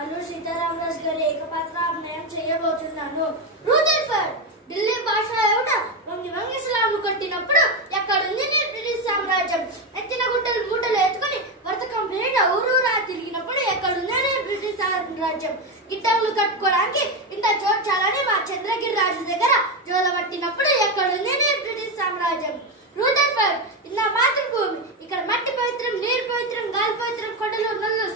అల్లూరి సీతారామరాజు గారి ఏకపాత్ర అభినయం చేయబోతున్నాను. రూదర్ఫర్డ్ ఢిల్లీ భాష ఏమిట వంగి వంగి సలాము కొట్టినప్పుడు ఎక్కడుంది నీ బ్రిటిష్ సామ్రాజ్యం? ఎత్తిన గుట్టలు మూటలు ఎత్తుకుని వర్తకం పేరిట ఊరూరా తిరిగినప్పుడు ఎక్కడుంది నీ బ్రిటిష్ సామ్రాజ్యం? గిట్టంలు కట్టుకోవడానికి ఇంత చోట్చాలని మా చంద్రగిరి రాజు దగ్గర జోలబట్టినప్పుడు ఎక్కడుంది నీ బ్రిటిష్ సామ్రాజ్యం? రూదర్ఫర్డ్, ఇది నా మాతృభూమి. ఇక్కడ మట్టి పవిత్రం, నీరు పవిత్రం, గాలి పవిత్రం, కొండలు నల్లు